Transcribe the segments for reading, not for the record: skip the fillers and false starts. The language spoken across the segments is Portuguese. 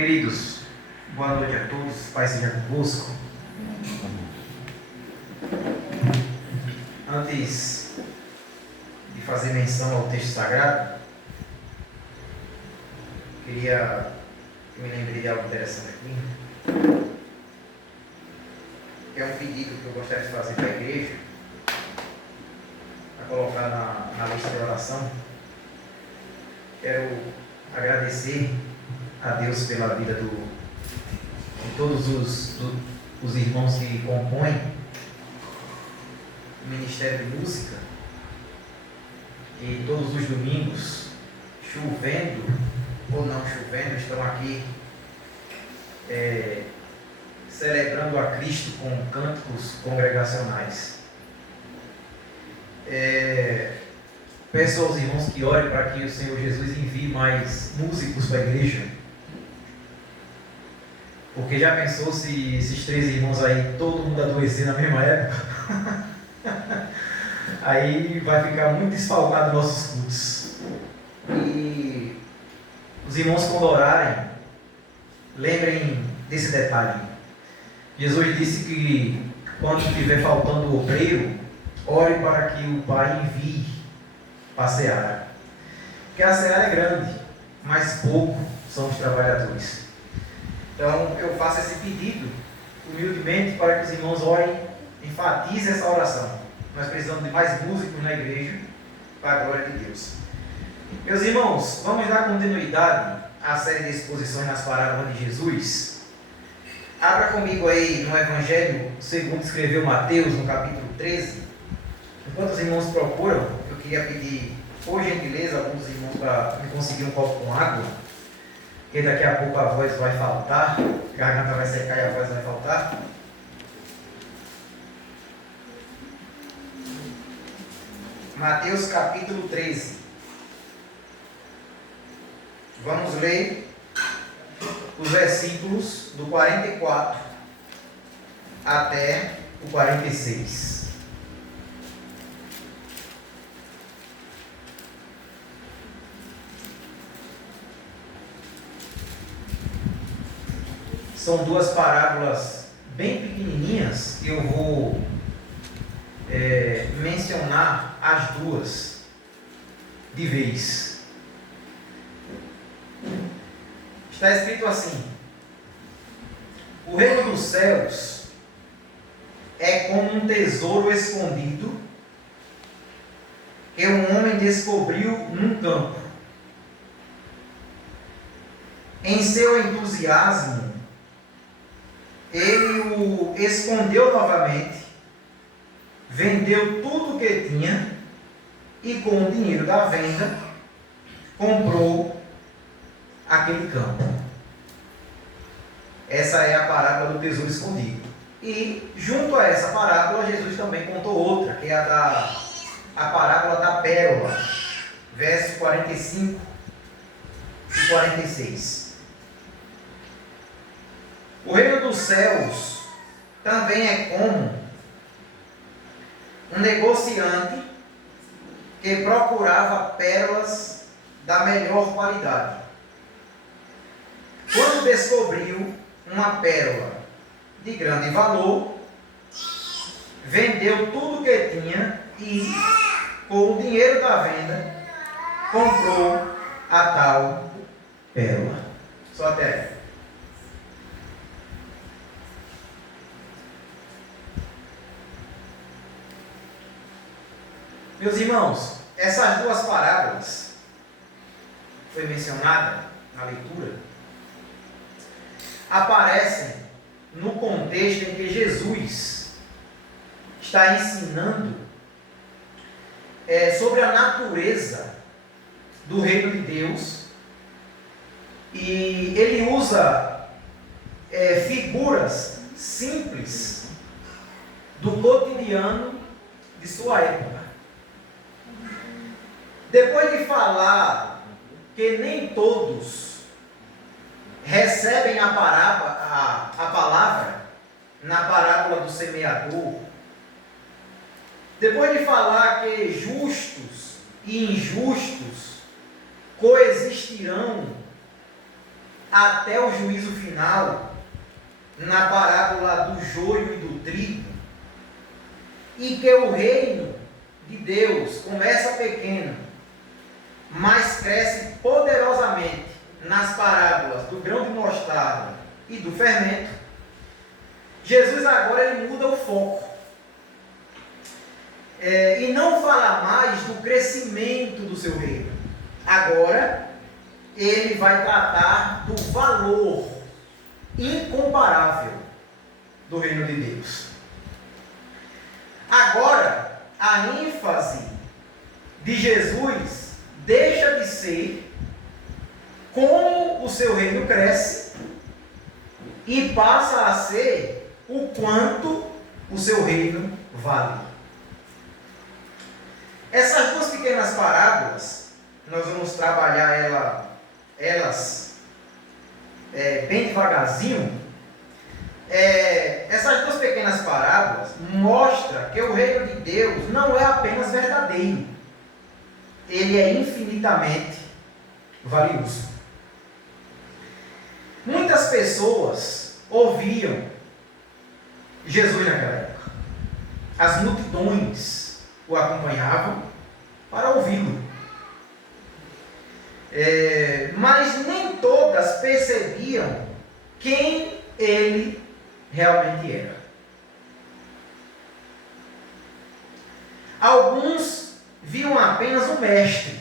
Queridos, boa noite a todos, Pai seja convosco. Antes de fazer menção ao texto sagrado, eu me lembrei de algo interessante aqui, que é um pedido que eu gostaria de fazer para a igreja, para colocar na lista de oração. Quero agradecer a Deus pela vida de todos os irmãos que compõem o Ministério de Música, e todos os domingos, chovendo ou não chovendo, estão aqui celebrando a Cristo com cânticos congregacionais. Peço aos irmãos que orem para que o Senhor Jesus envie mais músicos para a igreja. Porque já pensou se esses 3 irmãos aí, todo mundo adoecer na mesma época? Aí vai ficar muito desfalcado nossos cultos. E os irmãos, quando orarem, lembrem desse detalhe. Jesus disse que quando estiver faltando o obreiro, ore para que o Pai envie para a seara. Porque a seara é grande, mas pouco são os trabalhadores. Então eu faço esse pedido humildemente para que os irmãos orem, enfatizem essa oração. Nós precisamos de mais músicos na igreja para a glória de Deus. Meus irmãos, vamos dar continuidade à série de exposições nas parábolas de Jesus. Abra comigo aí no Evangelho segundo escreveu Mateus, no capítulo 13. Enquanto os irmãos procuram, eu queria pedir, por gentileza, a alguns irmãos para me conseguir um copo com água, porque daqui a pouco a voz vai faltar, a garganta vai secar e a voz vai faltar. Mateus capítulo 13. Vamos ler os versículos do 44 até o 46. São 2 parábolas bem pequenininhas que eu vou mencionar as 2 de vez. Está escrito assim: o reino dos céus é como um tesouro escondido que um homem descobriu num campo. Em seu entusiasmo, ele o escondeu novamente, vendeu tudo o que tinha e com o dinheiro da venda comprou aquele campo. Essa é a parábola do tesouro escondido. E junto a essa parábola, Jesus também contou outra, que é a parábola da pérola, versos 45 e 46. O reino dos céus também é como um negociante que procurava pérolas da melhor qualidade. Quando descobriu uma pérola de grande valor, vendeu tudo o que tinha e, com o dinheiro da venda, comprou a tal pérola. Só até aí. Meus irmãos, essas 2 parábolas foi mencionada na leitura, aparecem no contexto em que Jesus está ensinando sobre a natureza do reino de Deus, e ele usa figuras simples do cotidiano de sua época. Depois de falar que nem todos recebem a palavra na parábola do semeador, depois de falar que justos e injustos coexistirão até o juízo final, na parábola do joio e do trigo, e que o reino de Deus começa pequeno, mas cresce poderosamente nas parábolas do grão de mostarda e do fermento, Jesus agora ele muda o foco. E não fala mais do crescimento do seu reino. Agora, ele vai tratar do valor incomparável do reino de Deus. Agora, a ênfase de Jesus deixa de ser como o seu reino cresce e passa a ser o quanto o seu reino vale. Essas duas pequenas parábolas, nós vamos trabalhar elas bem devagarzinho. Essas duas pequenas parábolas mostram que o reino de Deus não é apenas verdadeiro, ele é infinitamente valioso. Muitas pessoas ouviam Jesus naquela época. As multidões o acompanhavam para ouvi-lo. Mas nem todas percebiam quem ele realmente era. Alguns viam apenas o mestre.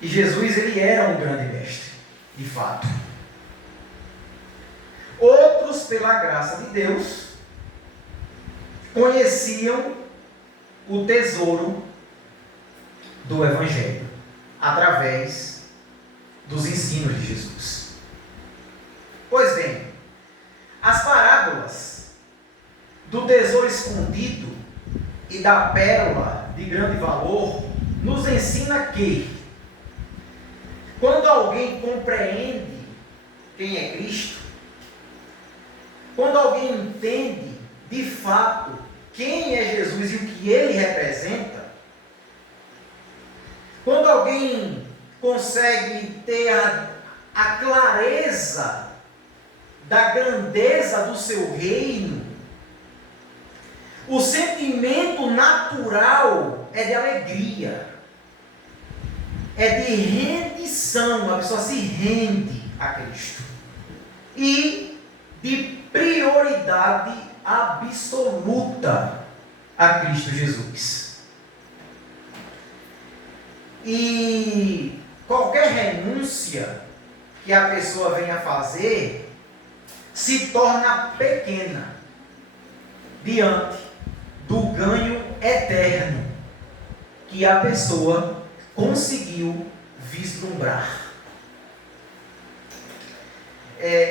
E Jesus ele era um grande mestre, de fato. Outros, pela graça de Deus, conheciam o tesouro do Evangelho através dos ensinos de Jesus. Pois bem, as parábolas do tesouro escondido e da pérola de grande valor nos ensina que quando alguém compreende quem é Cristo, quando alguém entende de fato quem é Jesus e o que ele representa, quando alguém consegue ter a clareza da grandeza do seu reino, o sentimento natural é de alegria, é de rendição, a pessoa se rende a Cristo, e de prioridade absoluta a Cristo Jesus. E qualquer renúncia que a pessoa venha fazer se torna pequena diante do ganho eterno que a pessoa conseguiu vislumbrar.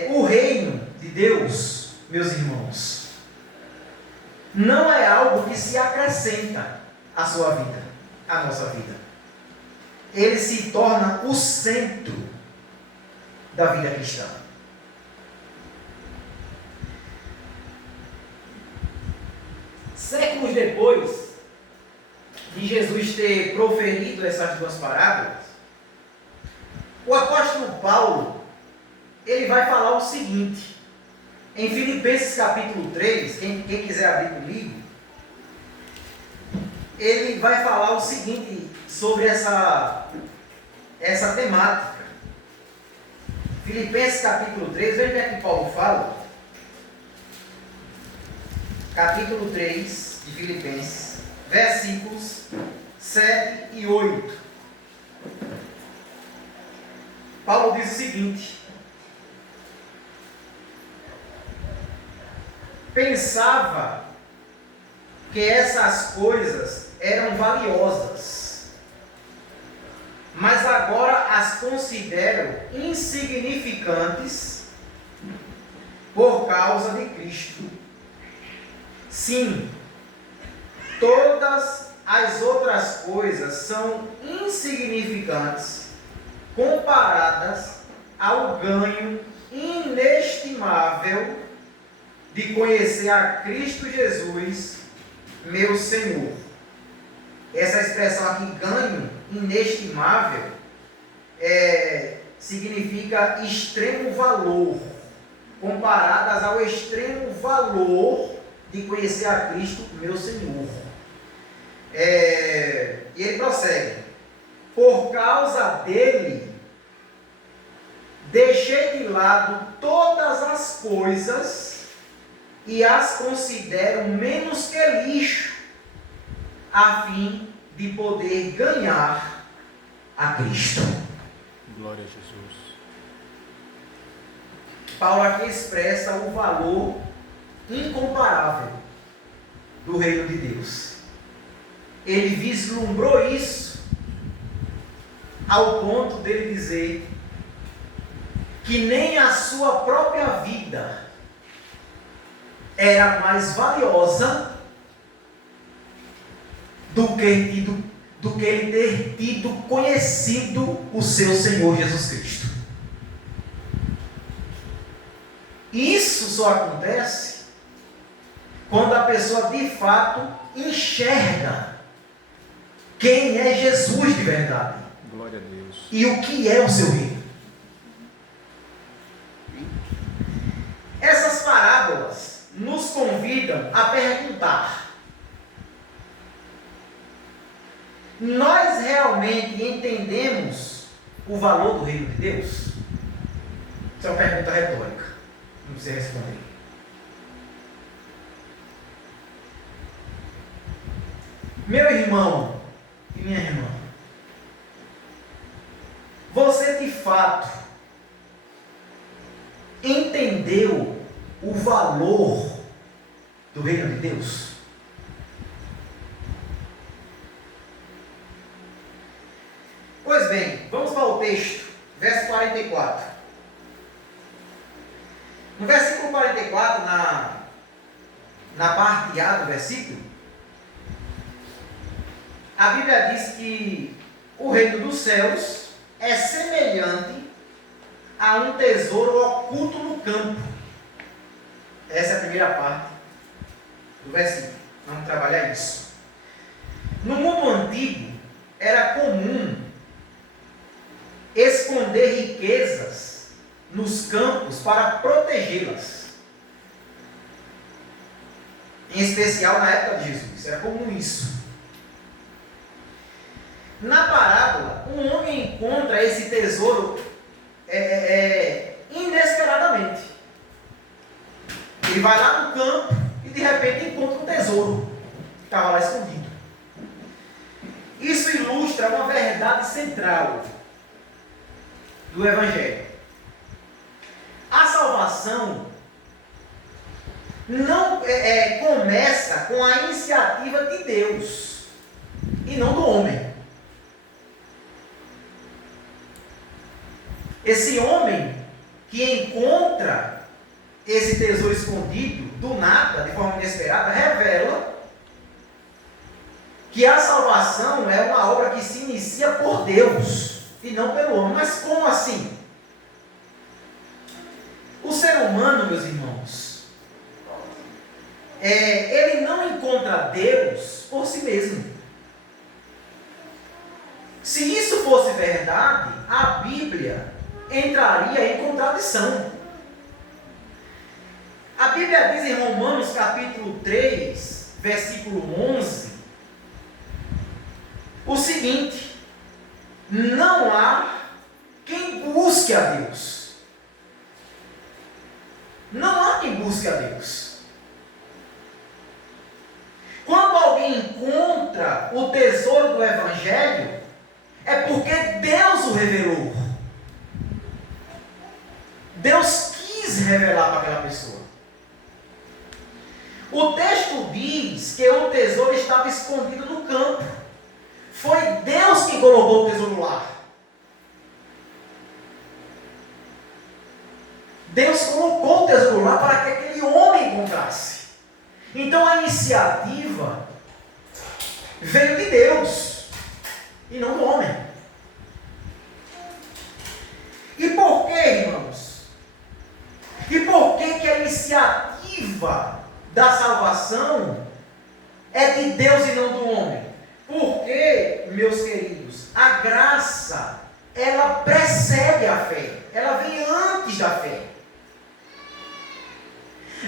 O reino de Deus, meus irmãos, não é algo que se acrescenta à sua vida, à nossa vida. Ele se torna o centro da vida cristã. Séculos depois de Jesus ter proferido essas duas parábolas, o apóstolo Paulo, ele vai falar o seguinte, em Filipenses capítulo 3, quem quiser abrir comigo, ele vai falar o seguinte sobre essa temática. Filipenses capítulo 3, veja o que Paulo fala. Capítulo 3 de Filipenses, versículos 7 e 8. Paulo diz o seguinte: pensava que essas coisas eram valiosas, mas agora as considero insignificantes por causa de Cristo. Sim, todas as outras coisas são insignificantes comparadas ao ganho inestimável de conhecer a Cristo Jesus, meu Senhor. Essa expressão aqui, ganho inestimável, significa extremo valor, comparadas ao extremo valor de conhecer a Cristo, meu Senhor. E ele prossegue: por causa dele, deixei de lado todas as coisas e as considero menos que lixo, a fim de poder ganhar a Cristo. Glória a Jesus. Paulo aqui expressa o valor incomparável do reino de Deus. Ele vislumbrou isso ao ponto dele dizer que nem a sua própria vida era mais valiosa do que ele ter tido conhecido o seu Senhor Jesus Cristo. E isso só acontece quando a pessoa de fato enxerga quem é Jesus de verdade. Glória a Deus. E o que é o seu reino. Essas parábolas nos convidam a perguntar: nós realmente entendemos o valor do reino de Deus? Isso é uma pergunta retórica, não precisa responder. Meu irmão e minha irmã, você de fato entendeu o valor do reino de Deus? Pois bem, vamos para o texto, verso 44. No versículo 44, na parte A do versículo, a Bíblia diz que o reino dos céus é semelhante a um tesouro oculto no campo. Essa é a primeira parte do versículo. Vamos trabalhar isso. No mundo antigo, era comum esconder riquezas nos campos para protegê-las. Em especial na época de Jesus, era comum isso. Na parábola, um homem encontra esse tesouro inesperadamente. Ele vai lá no campo e de repente encontra um tesouro que estava lá escondido. Isso ilustra uma verdade central do Evangelho. A salvação não começa com a iniciativa de Deus e não do homem. Esse homem que encontra esse tesouro escondido do nada, de forma inesperada, revela que a salvação é uma obra que se inicia por Deus e não pelo homem. Mas como assim? O ser humano, meus irmãos, ele não encontra Deus por si mesmo. Se isso fosse verdade, a Bíblia entraria em contradição. A Bíblia diz em Romanos capítulo 3, versículo 11, o seguinte: não há quem busque a Deus. Não há quem busque a Deus. Quando alguém encontra o tesouro do Evangelho, é porque Deus o revelou. Deus quis revelar para aquela pessoa. O texto diz que o tesouro estava escondido no campo. Foi Deus que colocou o tesouro lá. Deus colocou o tesouro lá para que aquele homem encontrasse. Então a iniciativa veio de Deus e não do homem. E por que, irmãos? E por que a iniciativa da salvação é de Deus e não do homem? Porque, meus queridos, a graça ela precede a fé. Ela vem antes da fé.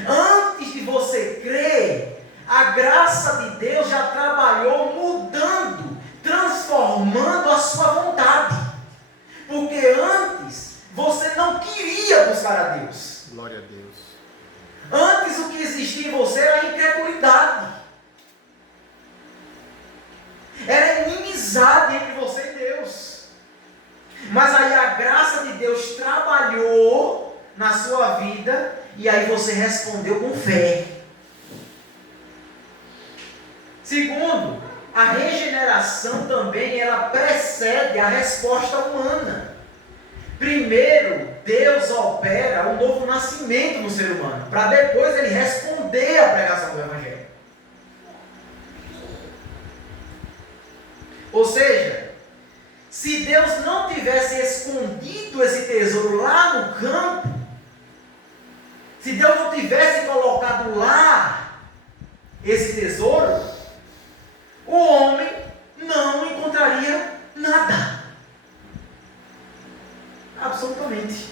Antes de você crer, a graça de Deus já trabalhou mudando, transformando a sua vontade. Porque antes você não queria buscar a Deus. Glória a Deus. Antes o que existia em você era a incredulidade. Era inimizade entre você e Deus. Mas aí a graça de Deus trabalhou na sua vida e aí você respondeu com fé. Segundo, a regeneração também ela precede a resposta humana. Primeiro, Deus opera um novo nascimento no ser humano, para depois ele responder à pregação do Evangelho. Ou seja, se Deus não tivesse escondido esse tesouro lá no campo, se Deus não tivesse colocado lá esse tesouro, o homem não encontraria nada. Absolutamente.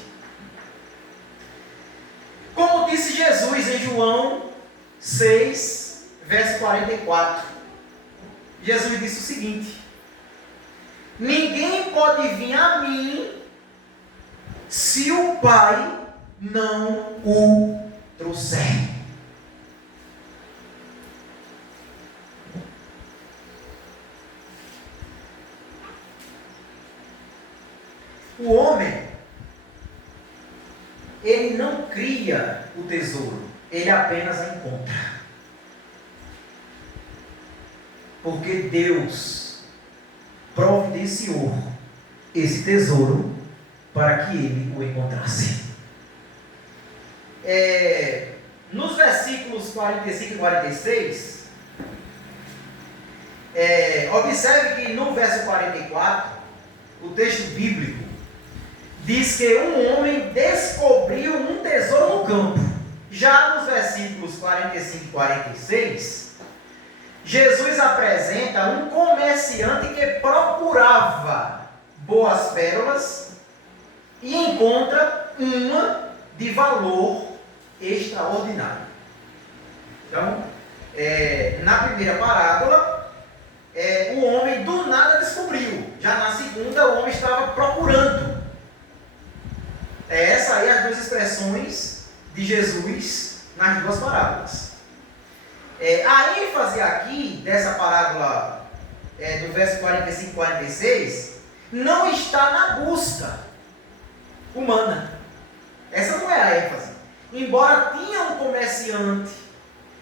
Como disse Jesus em João 6, verso 44. Jesus disse o seguinte: ninguém pode vir a mim se o Pai não o trouxer. O homem, ele não cria o tesouro, ele apenas a encontra. Porque Deus providenciou esse tesouro para que ele o encontrasse. Nos versículos 45 e 46, observe que no verso 44, o texto bíblico diz que um homem descobriu um tesouro no campo. Já nos versículos 45 e 46, Jesus apresenta um comerciante que procurava boas pérolas e encontra uma de valor extraordinário. Então, na primeira parábola, o homem do nada descobriu. Já na segunda, o homem estava procurando. Essa aí as duas expressões de Jesus nas duas parábolas. A ênfase aqui dessa parábola do verso 45 e 46 não está na busca humana. Essa não é a ênfase. Embora tinha um comerciante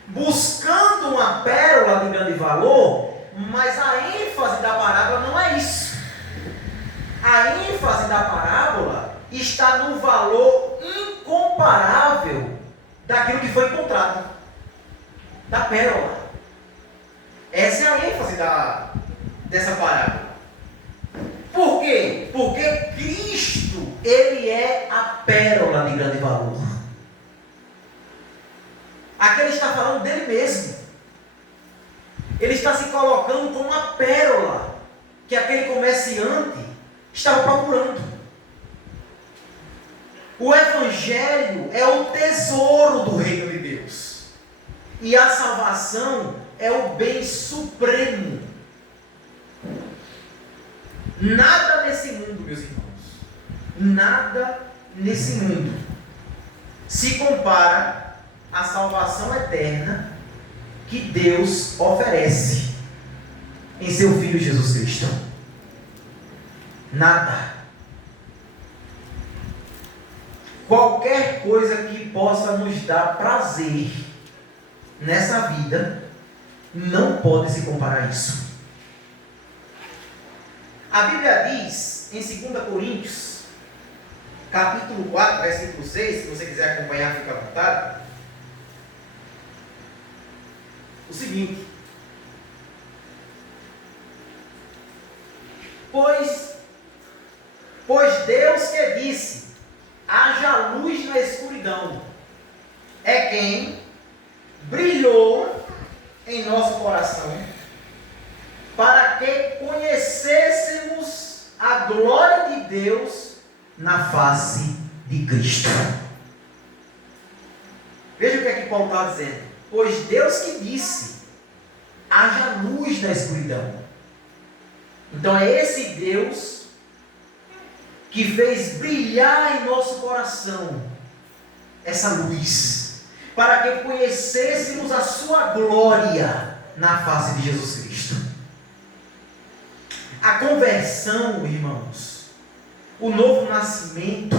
buscando uma pérola de grande valor, mas a ênfase da parábola não é isso. A ênfase da parábola está no valor incomparável daquilo que foi encontrado, da pérola. Essa é a ênfase dessa parábola. Por quê? Porque Cristo, ele é a pérola de grande valor. Aqui ele está falando dele mesmo. Ele está se colocando como uma pérola que aquele comerciante estava procurando. O Evangelho é o tesouro do reino de Deus. E a salvação é o bem supremo. Nada nesse mundo, meus irmãos, nada nesse mundo se compara à salvação eterna que Deus oferece em seu Filho Jesus Cristo. Nada. Qualquer coisa que possa nos dar prazer nessa vida não pode se comparar a isso. A Bíblia diz em 2 Coríntios, capítulo 4, versículo 6, se você quiser acompanhar, fica à vontade, o seguinte: Pois Deus que disse, haja luz na escuridão, é quem brilhou em nosso coração, para que conhecêssemos a a glória de Deus na face de Cristo. Veja o que é que Paulo está dizendo. Pois Deus que disse, haja luz na escuridão. Então é esse Deus que fez brilhar em nosso coração essa luz, para que conhecêssemos a sua glória na face de Jesus Cristo. A conversão, irmãos, o novo nascimento,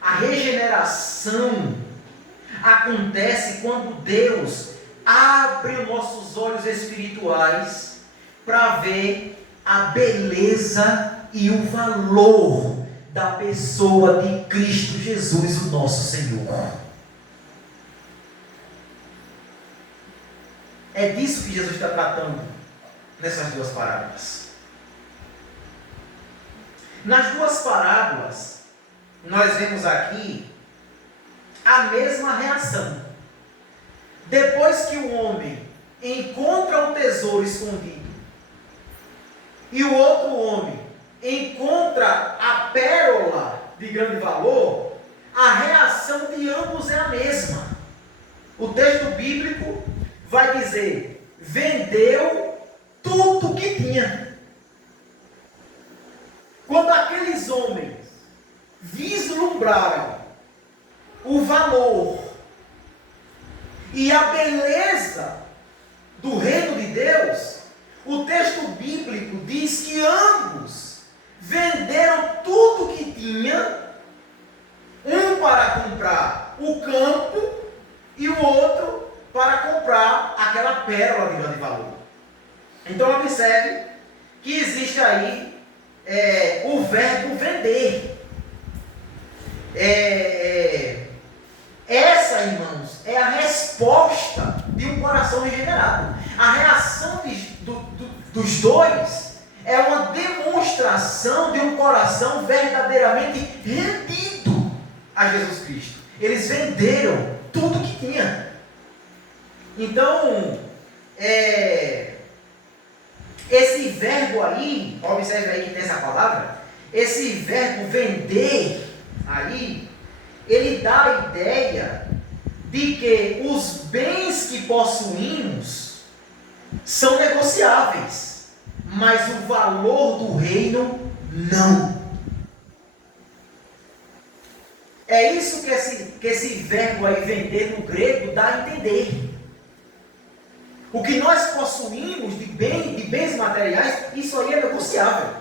a regeneração acontece quando Deus abre os nossos olhos espirituais para ver a beleza e o valor da pessoa de Cristo Jesus, o nosso Senhor. É disso que Jesus está tratando nessas duas parábolas. Nas duas parábolas, nós vemos aqui a mesma reação. Depois que o homem encontra o tesouro escondido e o outro homem encontra a pérola de grande valor, a reação de ambos é a mesma. O texto bíblico vai dizer: vendeu tudo que tinha. Quando aqueles homens vislumbraram o valor e a beleza do reino de Deus, o texto bíblico diz que ambos venderam tudo que tinha, um para comprar o campo e o outro para comprar aquela pérola de grande valor. Então observe que existe aí o verbo vender. Essa, irmãos, é a resposta de um coração regenerado. A reação dos dois é uma demonstração de um coração verdadeiramente rendido a Jesus Cristo. Eles venderam tudo que tinha. Então, esse verbo aí, observe aí que tem essa palavra, esse verbo vender aí, ele dá a ideia de que os bens que possuímos são negociáveis, mas o valor do reino não. É isso que esse verbo aí, vender, no grego, dá a entender. O que nós possuímos de bens materiais, isso aí é negociável.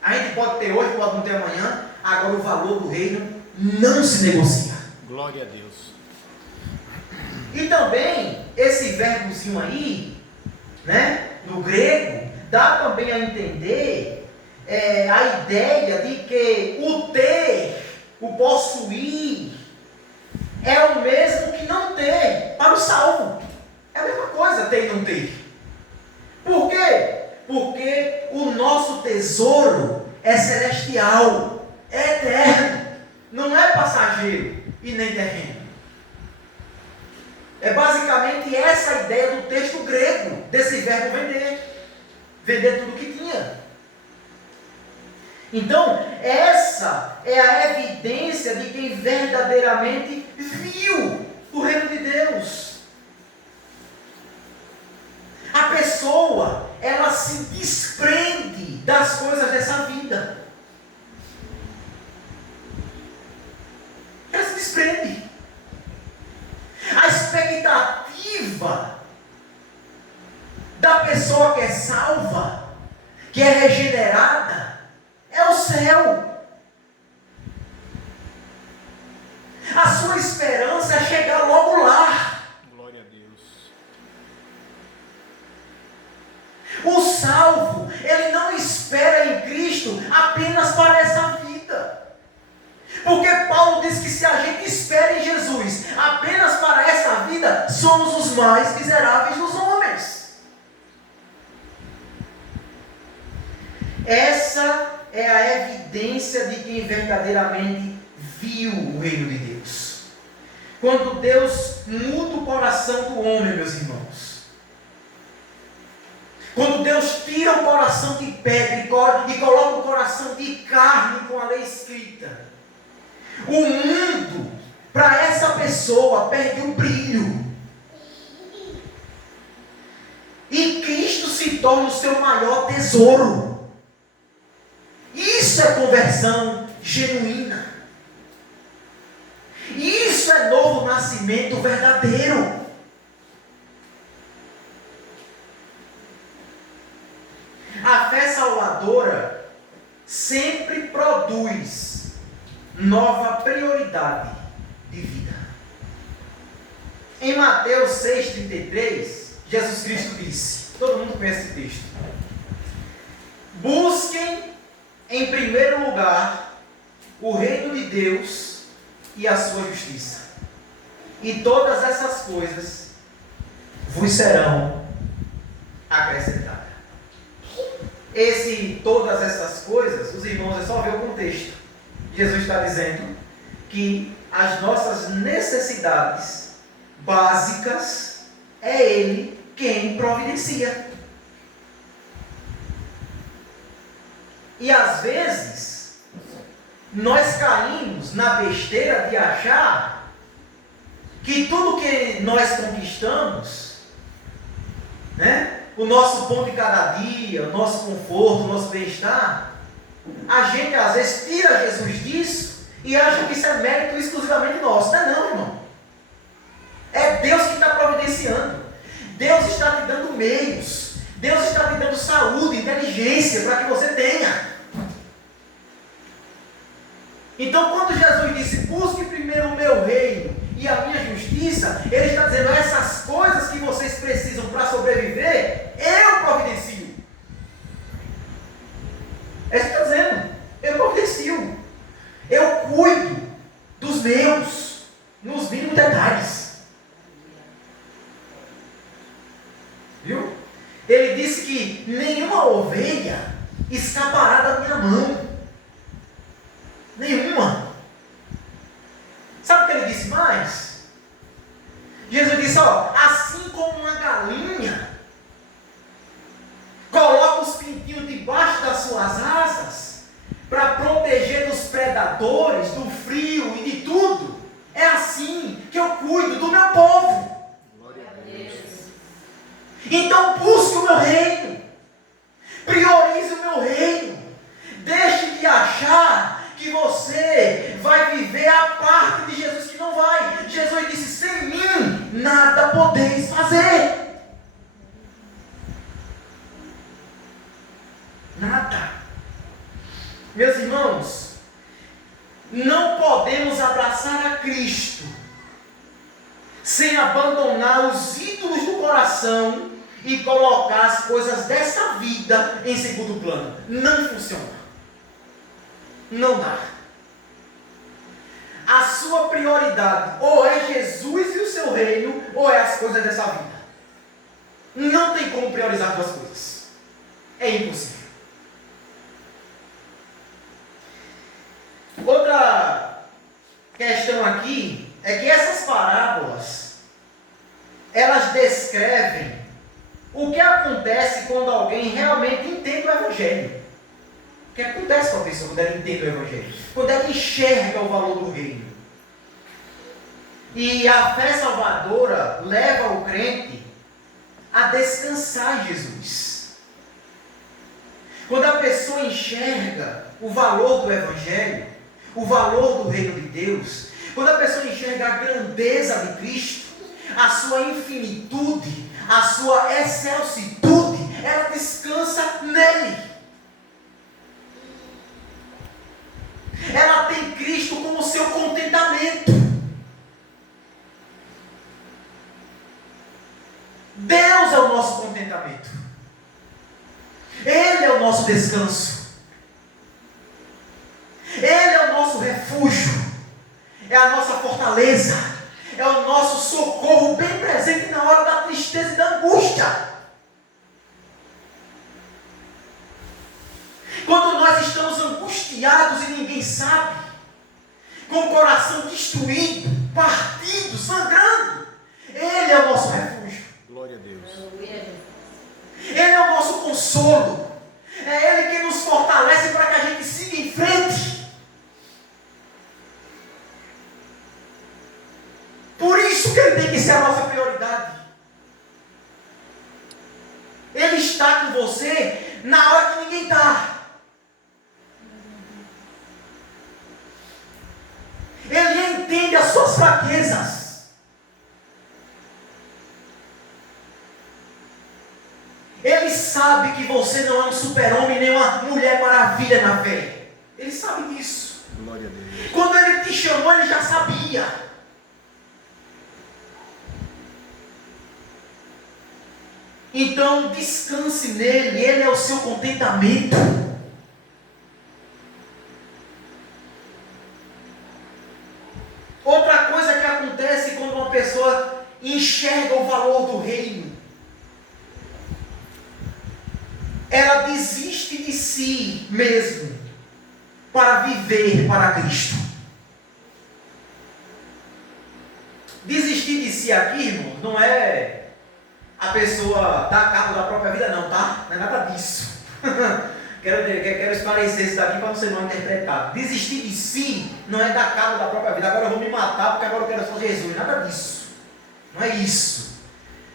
A gente pode ter hoje, pode não ter amanhã, agora o valor do reino não se negocia. Glória a Deus. E também, esse verbozinho aí, né, no grego, dá também a entender a ideia de que o ter, o possuir, é o mesmo que não ter para o salvo. É a mesma coisa ter e não ter. Por quê? Porque o nosso tesouro é celestial, é eterno, não é passageiro e nem terreno. É basicamente essa a ideia do texto grego, desse verbo vender. Vender tudo que tinha. Então, essa é a evidência de quem verdadeiramente viu o reino de Deus. A pessoa, ela se desprende das coisas dessa vida. Ela se desprende. A expectativa da pessoa que é salva, que é regenerada, é o céu. A sua esperança é chegar logo lá. Glória a Deus. O salvo, ele não espera em Cristo apenas para essa vida. Porque Paulo diz que se a gente espera em Jesus apenas para essa vida, somos os mais miseráveis dos homens. Essa é a evidência de quem verdadeiramente viu o reino de Deus. Quando Deus muda o coração do homem, meus irmãos, quando Deus tira o coração de pedra e coloca o coração de carne com a lei escrita. O mundo, para essa pessoa, perde o brilho. E Cristo se torna o seu maior tesouro. Isso é conversão genuína. Isso é novo nascimento verdadeiro. A fé salvadora sempre produz nova prioridade de vida. Em Mateus 6,33, Jesus Cristo disse, todo mundo conhece esse texto: busquem em primeiro lugar o reino de Deus e a sua justiça, e todas essas coisas vos serão acrescentadas. Todas essas coisas, os irmãos, é só ver o contexto. Jesus está dizendo que as nossas necessidades básicas é Ele quem providencia. E às vezes nós caímos na besteira de achar que tudo que nós conquistamos, né, o nosso pão de cada dia, o nosso conforto, o nosso bem-estar, a gente às vezes tira Jesus disso e acha que isso é mérito exclusivamente nosso. Não é não, irmão. É Deus que está providenciando. Deus está te dando meios. Deus está te dando saúde, inteligência para que você tenha. Então, quando Jesus disse, busque primeiro o meu reino e a minha justiça, Ele está dizendo, essas coisas que vocês precisam para sobreviver, eu providencio. Ele está dizendo, eu providencio. Eu cuido dos meus, nos mínimos detalhes. Viu? Ele disse que nenhuma ovelha escapará da minha mão. Nenhuma. Sabe o que ele disse mais? Jesus disse, assim como uma galinha coloca os pintinhos debaixo das suas asas para proteger dos predadores, do frio e de tudo, é assim que eu cuido do meu povo. Glória a Deus. Então busque o meu reino, priorize o meu reino, deixe de achar que você vai viver a parte de Jesus, que não vai. Jesus disse, sem mim nada podeis fazer. Nada. Meus irmãos, não podemos abraçar a Cristo sem abandonar os ídolos do coração e colocar as coisas dessa vida em segundo plano. Não funciona. Não dá. A sua prioridade ou é Jesus e o seu reino, ou é as coisas dessa vida. Não tem como priorizar duas coisas. É impossível. Outra questão aqui é que essas parábolas, elas descrevem o que acontece quando alguém realmente entende o Evangelho. O que acontece com a pessoa quando ela entende o Evangelho? Quando ela enxerga o valor do reino. E a fé salvadora leva o crente a descansar em Jesus. Quando a pessoa enxerga o valor do Evangelho, o valor do reino de Deus, quando a pessoa enxerga a grandeza de Cristo, a sua infinitude, a sua excelsitude, ela descansa nele. Ela tem Cristo como seu contentamento. Deus é o nosso contentamento. Ele é o nosso descanso. Ele é o nosso refúgio. É a nossa fortaleza. É o nosso socorro bem presente na hora da tristeza e da angústia. Quando nós estamos angustiados e ninguém sabe, com o coração destruído, partido, sangrando, Ele é o nosso refúgio. Glória a Deus. Ele é o nosso consolo. É Ele fraquezas. Ele sabe que você não é um super-homem nem uma mulher maravilha na fé. Ele sabe disso. Glória a Deus. Quando ele te chamou, ele já sabia. Então descanse nele, ele é o seu contentamento. Outra coisa que acontece quando uma pessoa enxerga o valor do reino, ela desiste de si mesmo para viver para Cristo. Desistir de si aqui, irmãos, não é a pessoa dar cabo da própria vida, não, tá? Não é nada disso. Quero esclarecer isso daqui para não ser mal interpretado. Desistir de si não é dar cabo da própria vida. Agora eu vou me matar porque agora eu quero só Jesus. Nada disso. Não é isso.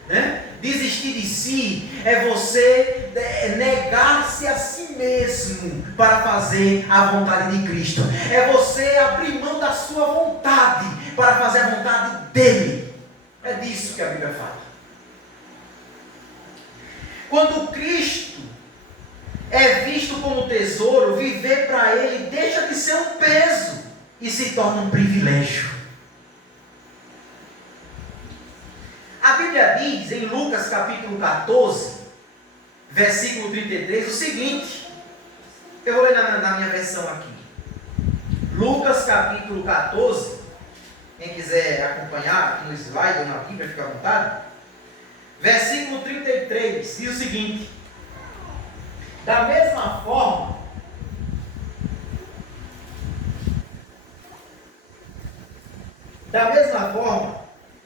Né? Desistir de si é você negar-se a si mesmo para fazer a vontade de Cristo. É você abrir mão da sua vontade para fazer a vontade dele. É disso que a Bíblia fala. Quando Cristo é visto como tesouro, viver para Ele deixa de ser um peso e se torna um privilégio. A Bíblia diz em Lucas capítulo 14, versículo 33, o seguinte. Eu vou ler na minha versão aqui. Lucas capítulo 14, quem quiser acompanhar aqui no slide ou na Bíblia, fica à vontade. Versículo 33 diz o seguinte: da mesma forma,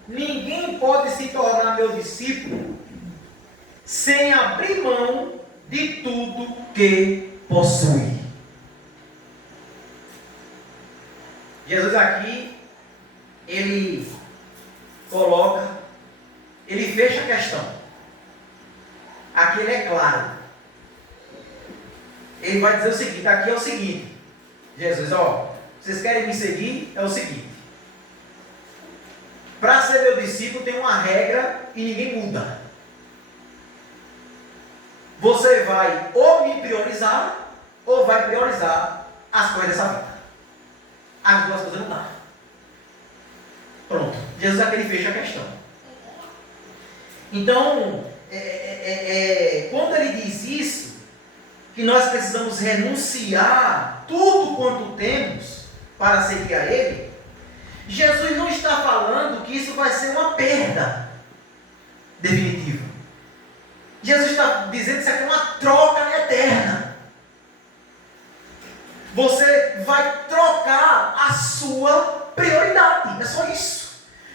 ninguém pode se tornar meu discípulo sem abrir mão de tudo que possui. Jesus aqui, ele fecha a questão. Aqui ele é claro. Ele vai dizer o seguinte, aqui é o seguinte, Jesus, vocês querem me seguir? É o seguinte, para ser meu discípulo tem uma regra e ninguém muda. Você vai ou me priorizar, ou vai priorizar as coisas dessa vida. As duas coisas não dá. Pronto, Jesus aqui ele fecha a questão. Então, quando ele diz isso, que nós precisamos renunciar tudo quanto temos para seguir a Ele, Jesus não está falando que isso vai ser uma perda definitiva. Jesus está dizendo que isso aqui é uma troca eterna. Você vai trocar a sua prioridade, é só isso.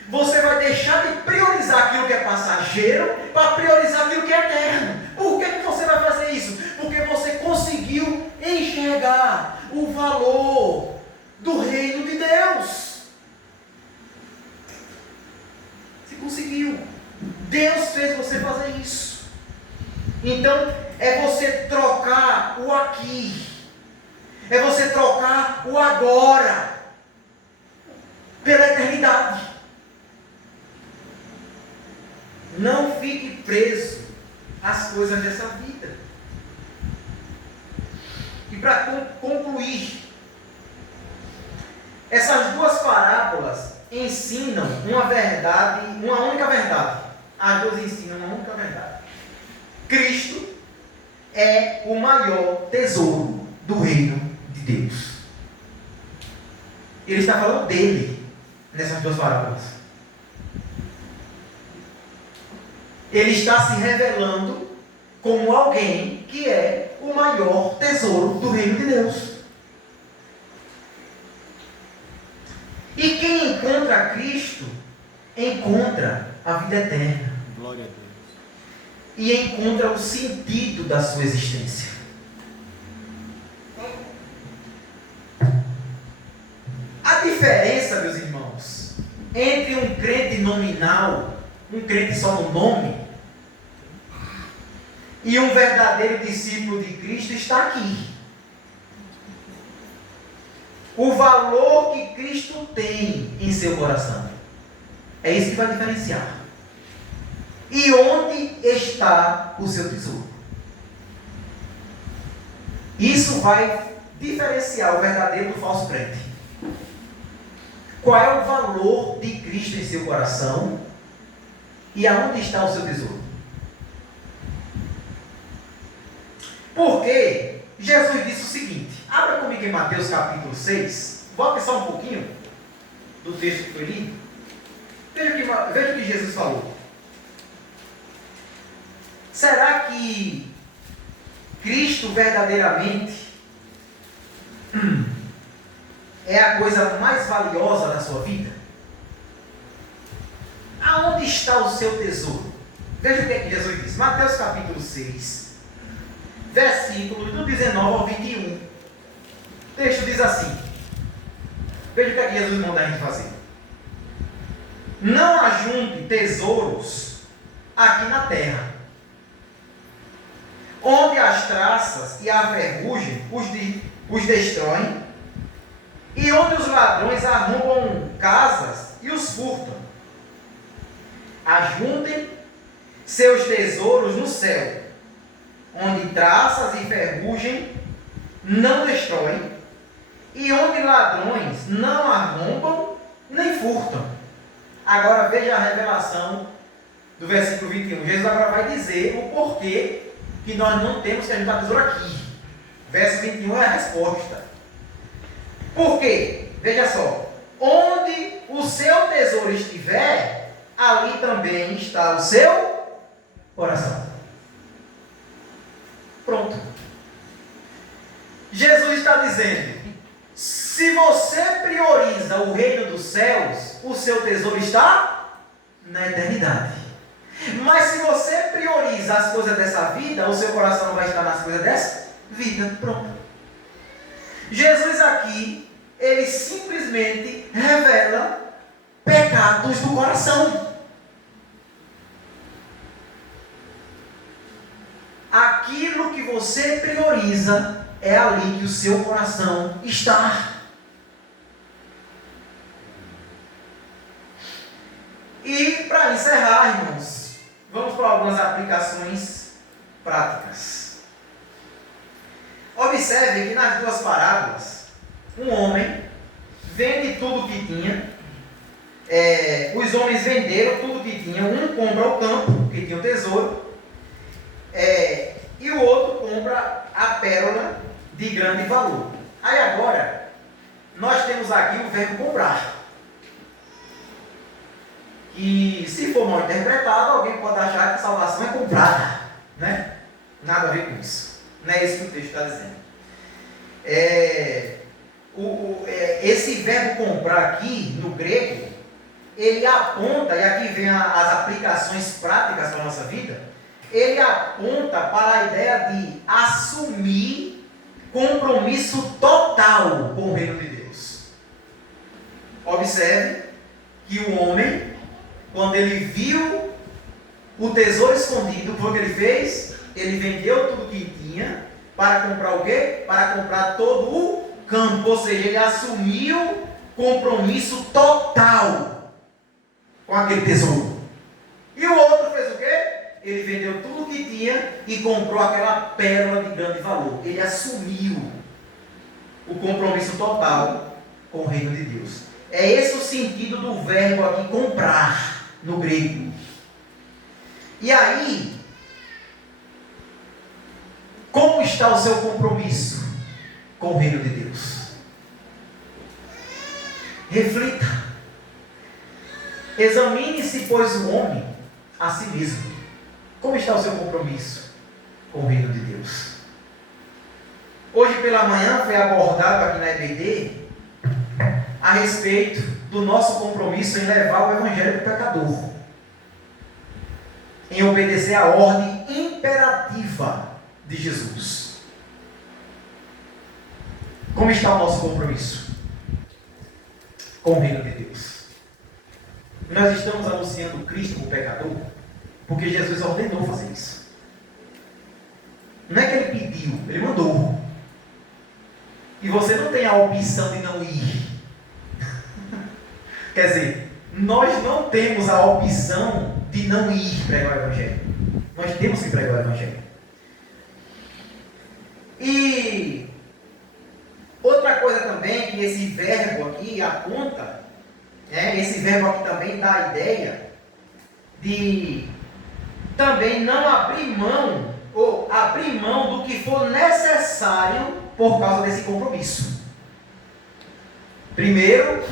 Você vai deixar de priorizar aquilo que é passageiro para priorizar aquilo que é eterno. Por que você vai fazer isso? Porque você conseguiu enxergar o valor do reino de Deus. Você conseguiu. Deus fez você fazer isso. Então, é você trocar o aqui. É você trocar o agora pela eternidade. Não fique preso às coisas dessa vida. E para concluir, essas duas parábolas ensinam uma verdade, uma única verdade. As duas ensinam uma única verdade. Cristo é o maior tesouro do reino de Deus. Ele está falando dele nessas duas parábolas. Ele está se revelando como alguém que é o maior tesouro do reino de Deus. E quem encontra Cristo, encontra a vida eterna. Glória a Deus. E encontra o sentido da sua existência. A diferença, meus irmãos, entre um crente nominal, um crente só no nome, e um verdadeiro discípulo de Cristo está aqui. o valor que Cristo tem em seu coração. É isso que vai diferenciar. E onde está o seu tesouro? Isso vai diferenciar o verdadeiro do falso crente. Qual é o valor de Cristo em seu coração e aonde está o seu tesouro? Porque Jesus disse o seguinte, abra comigo em Mateus capítulo 6, volte só um pouquinho do texto que foi lido. Veja o que Jesus falou. Será que Cristo verdadeiramente é a coisa mais valiosa da sua vida? Aonde está o seu tesouro? Veja o que é que Jesus diz. Mateus capítulo 6, versículos do 19 ao 21. O texto diz assim. Veja o que é que Jesus manda a gente fazer. Não ajunte tesouros aqui na terra, onde as traças e a ferrugem os destroem, e onde os ladrões arrombam casas e os furtam. Ajuntem seus tesouros no céu, onde traças e ferrugem não destroem, e onde ladrões não arrombam nem furtam. Agora veja a revelação do versículo 21. Jesus agora vai dizer o porquê que nós não temos que ajuntar tesouro aqui. Verso 21 é a resposta. Por quê? Veja só. Onde o seu tesouro estiver, ali também está o seu coração. Pronto. Jesus está dizendo, se você prioriza o reino dos céus, o seu tesouro está na eternidade. Mas se você prioriza as coisas dessa vida, o seu coração não vai estar nas coisas dessa vida. Pronto. Jesus aqui, ele simplesmente revela pecados do coração. Aquilo que você prioriza é ali que o seu coração está. E para encerrar, irmãos, vamos para algumas aplicações práticas. Observe que nas duas parábolas, um homem vende tudo o que tinha, os homens venderam tudo o que tinham, um compra o campo, que tinha o tesouro, e o outro compra a pérola de grande valor. Aí agora, nós temos aqui o verbo comprar. E se for mal interpretado, alguém pode achar que a salvação é comprada, né? Nada a ver com isso. Não é isso que o texto está dizendo. Esse verbo comprar aqui, no grego, ele aponta, e aqui vem as aplicações práticas para a nossa vida, ele aponta para a ideia de assumir compromisso total com o reino de Deus. Observe que o homem, quando ele viu o tesouro escondido, foi o que ele fez? Ele vendeu tudo que tinha para comprar o quê? Para comprar todo o campo. Ou seja, ele assumiu compromisso total com aquele tesouro. E o outro fez o quê? Ele vendeu tudo o que tinha e comprou aquela pérola de grande valor. Ele assumiu o compromisso total com o reino de Deus. É esse o sentido do verbo aqui, comprar, no grego. E aí, como está o seu compromisso com o reino de Deus? Reflita. Examine-se, pois, o homem a si mesmo. Como está o seu compromisso com o reino de Deus? Hoje pela manhã foi abordado aqui na EBD a respeito do nosso compromisso em levar o evangelho para o pecador, em obedecer à ordem imperativa de Jesus. Como está o nosso compromisso com o reino de Deus? Nós estamos anunciando Cristo como pecador porque Jesus ordenou fazer isso. Não é que ele pediu, ele mandou. e você não tem a opção de não ir. Quer dizer, nós não temos a opção de não ir pregar o Evangelho. Nós temos que pregar o Evangelho. E outra coisa também que esse verbo aqui aponta, esse verbo aqui também dá a ideia de também não abrir mão, ou abrir mão do que for necessário por causa desse compromisso. Primeiro,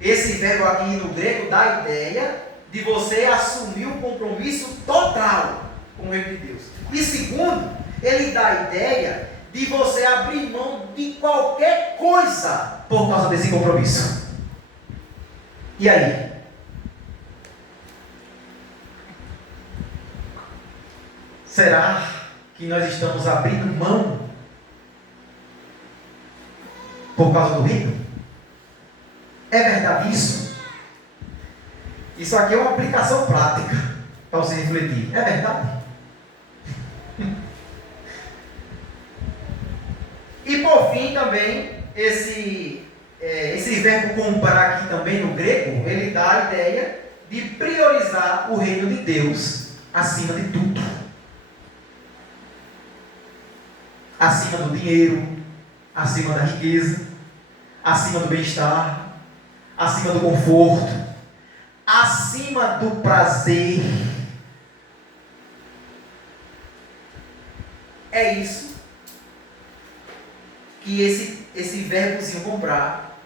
esse verbo aqui no grego dá a ideia de você assumir o compromisso total com o reino de Deus. E segundo, ele dá a ideia de você abrir mão de qualquer coisa por causa desse compromisso. E aí? Será que nós estamos abrindo mão por causa do reino? É verdade isso? Isso aqui é uma aplicação prática para você refletir. É verdade? E por fim também, esse verbo comprar aqui também no grego, ele dá a ideia de priorizar o reino de Deus acima de tudo. Acima do dinheiro, acima da riqueza, acima do bem-estar, acima do conforto, acima do prazer. É isso que esse verbozinho comprar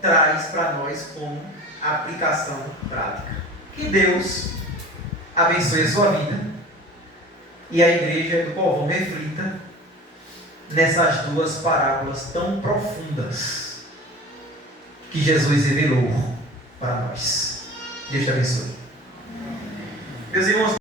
traz para nós como aplicação prática. Que Deus abençoe a sua vida e a igreja do Povão reflita nessas duas parábolas tão profundas que Jesus revelou para nós. Deus te abençoe. Meus irmãos,